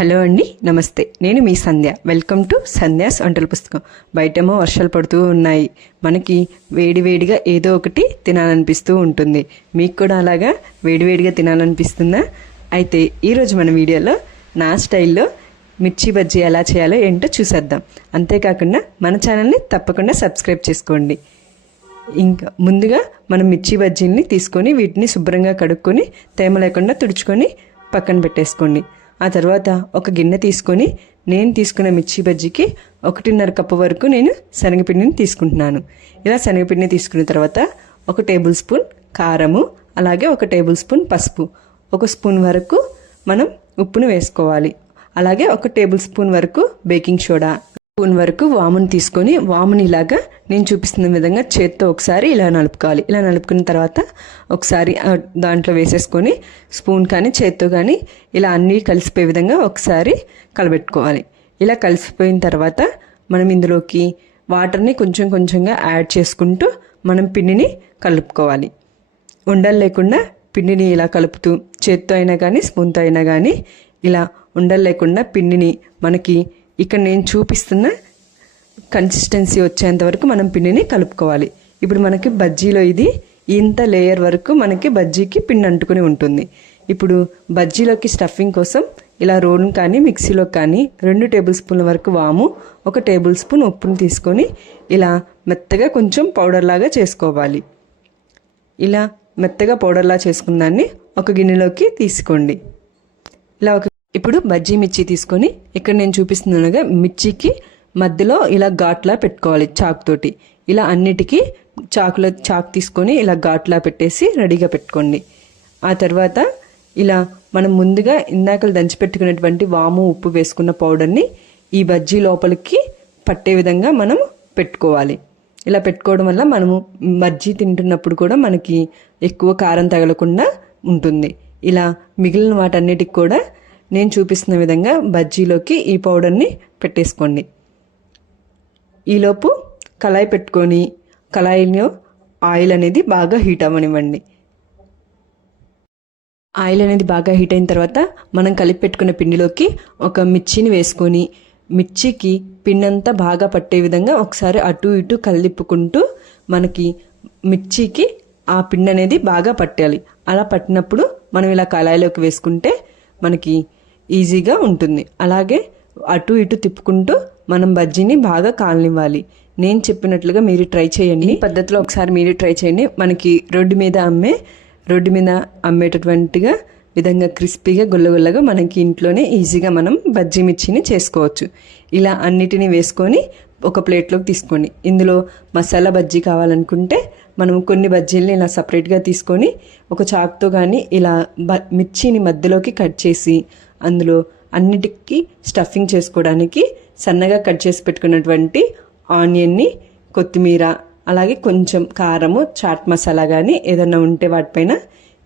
Hello అండి నమస్తే. నేను మీ సంధ్య. వెల్కమ్ టు సంధ్యాస్ వంటల పుస్తకం. బయటేమో వర్షాలు పడుతూ ఉన్నాయి. మనకి వేడివేడిగా ఏదో ఒకటి తినాలనిపిస్తూ ఉంటుంది. మీకు కూడా అలాగా వేడివేడిగా తినాలనిపిస్తుందా? అయితే ఈరోజు మన వీడియోలో నా స్టైల్లో మిర్చి బజ్జీ ఎలా చేయాలో ఏంటో చూసేద్దాం. అంతేకాకుండా మన ఛానల్ని తప్పకుండా సబ్స్క్రైబ్ చేసుకోండి. ఇంకా ముందుగా మనం మిర్చి బజ్జీని తీసుకొని వీటిని శుభ్రంగా కడుక్కొని తేమ లేకుండా తుడుచుకొని పక్కన పెట్టేసుకోండి. ఆ తర్వాత ఒక గిన్నె తీసుకొని నేను తీసుకున్న మిర్చి బజ్జీకి ఒకటిన్నర కప్పు వరకు నేను శనగపిండిని తీసుకుంటున్నాను. ఇలా శనగపిండిని తీసుకున్న తర్వాత ఒక టేబుల్ స్పూన్ కారము అలాగే ఒక టేబుల్ స్పూన్ పసుపు. ఒక స్పూన్ వరకు మనం ఉప్పును వేసుకోవాలి. అలాగే ఒక టేబుల్ స్పూన్ వరకు బేకింగ్ సోడా. స్పూన్ వరకు వామును తీసుకొని వాముని ఇలాగా నేను చూపిస్తున్న విధంగా చేత్తో ఒకసారి ఇలా నలుపుకోవాలి. ఇలా నలుపుకున్న తర్వాత ఒకసారి దాంట్లో వేసేసుకొని స్పూన్ కానీ చేత్తో కానీ ఇలా అన్నీ కలిసిపోయే విధంగా ఒకసారి కలబెట్టుకోవాలి. ఇలా కలిసిపోయిన తర్వాత మనం ఇందులోకి వాటర్ని కొంచెం కొంచెంగా యాడ్ చేసుకుంటూ మనం పిండిని కలుపుకోవాలి. ఉండలు లేకుండా పిండిని ఇలా కలుపుతూ చేత్తో అయినా కానీ స్పూన్తో అయినా కానీ ఇలా ఉండలు లేకుండా పిండిని మనకి ఇక్కడ నేను చూపిస్తున్న కన్సిస్టెన్సీ వచ్చేంత వరకు మనం పిండిని కలుపుకోవాలి. ఇప్పుడు మనకి బజ్జీలో ఇది ఇంత లేయర్ వరకు మనకి బజ్జీకి పిండి అంటుకుని ఉంటుంది. ఇప్పుడు బజ్జీలోకి స్టఫింగ్ కోసం ఇలా రోడ్ని కానీ మిక్సీలో కానీ రెండు టేబుల్ స్పూన్ల వరకు వాము ఒక టేబుల్ స్పూన్ ఉప్పును తీసుకొని ఇలా మెత్తగా కొంచెం పౌడర్ లాగా చేసుకోవాలి. ఇలా మెత్తగా పౌడర్లా చేసుకున్న దాన్ని ఒక గిన్నెలోకి తీసుకోండి. ఇలా ఒక ఇప్పుడు బజ్జీ మిర్చి తీసుకొని ఇక్కడ నేను చూపిస్తున్నానుగా మిర్చికి మధ్యలో ఇలా ఘాట్లా పెట్టుకోవాలి చాక్ తోటి ఇలా అన్నిటికీ చాకులో చాక్ తీసుకొని ఇలా ఘాట్లా పెట్టేసి రెడీగా పెట్టుకోండి. ఆ తర్వాత ఇలా మనం ముందుగా ఇందాకలు దంచిపెట్టుకున్నటువంటి వాము ఉప్పు వేసుకున్న పౌడర్ని ఈ బజ్జీ లోపలికి పట్టే విధంగా మనం పెట్టుకోవాలి. ఇలా పెట్టుకోవడం వల్ల మనము బజ్జీ తింటున్నప్పుడు కూడా మనకి ఎక్కువ కారం తగలకుండా ఉంటుంది. ఇలా మిగిలిన వాటన్నిటికి కూడా నేను చూపిస్తున్న విధంగా బజ్జీలోకి ఈ పౌడర్ని పెట్టేసుకోండి. ఈలోపు కళాయి పెట్టుకొని కళాయిలో ఆయిల్ అనేది బాగా హీట్ అవ్వనివ్వండి. ఆయిల్ అనేది బాగా హీట్ అయిన తర్వాత మనం కలిపి పెట్టుకున్న పిండిలోకి ఒక మిర్చిని వేసుకొని మిర్చికి పిండి అంతా బాగా పట్టే విధంగా ఒకసారి అటు ఇటు కలిపుకుంటూ మనకి మిర్చికి ఆ పిండి అనేది బాగా పట్టాలి. అలా పట్టినప్పుడు మనం ఇలా కళాయిలోకి వేసుకుంటే మనకి ఈజీగా ఉంటుంది. అలాగే అటు ఇటు తిప్పుకుంటూ మనం బజ్జీని బాగా కాలనివ్వాలి. నేను చెప్పినట్లుగా మీరు ట్రై చేయండి. ఈ పద్ధతిలో ఒకసారి మీరు ట్రై చేయండి. మనకి రోడ్డు మీద అమ్మే రోడ్డు మీద అమ్మేటటువంటిగా విధంగా క్రిస్పీగా గుల్లగుల్లగా మనకి ఇంట్లోనే ఈజీగా మనం బజ్జీ మిర్చిని చేసుకోవచ్చు. ఇలా అన్నిటినీ వేసుకొని ఒక ప్లేట్లోకి తీసుకోండి. ఇందులో మసాలా బజ్జీ కావాలనుకుంటే మనం కొన్ని బజ్జీలని ఇలా సపరేట్గా తీసుకొని ఒక చాకుతో కానీ ఇలా బ మిర్చిని మధ్యలోకి కట్ చేసి అందులో అన్నిటికీ స్టఫింగ్ చేసుకోవడానికి సన్నగా కట్ చేసి పెట్టుకున్నటువంటి ఆనియన్ని కొత్తిమీర అలాగే కొంచెం కారము చాట్ మసాలా కానీ ఏదన్నా ఉంటే వాటిపైన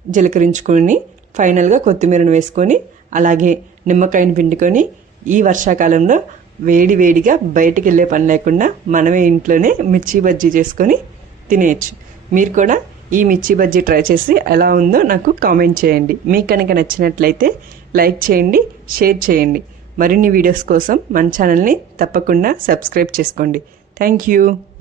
జీలకరించుకొని ఫైనల్గా కొత్తిమీరను వేసుకొని అలాగే నిమ్మకాయని పిండుకొని ఈ వర్షాకాలంలో వేడి వేడిగా బయటికి వెళ్ళే పని లేకుండా మనమే ఇంట్లోనే మిర్చి బజ్జీ చేసుకొని తినేయచ్చు. మీరు కూడా ఈ మిర్చి బజ్జీ ట్రై చేసి ఎలా ఉందో నాకు కామెంట్ చేయండి. మీకు కనుక నచ్చినట్లయితే లైక్ చేయండి షేర్ చేయండి. మరిన్ని వీడియోస్ కోసం మన ఛానల్ని తప్పకుండా సబ్స్క్రైబ్ చేసుకోండి. Thank you.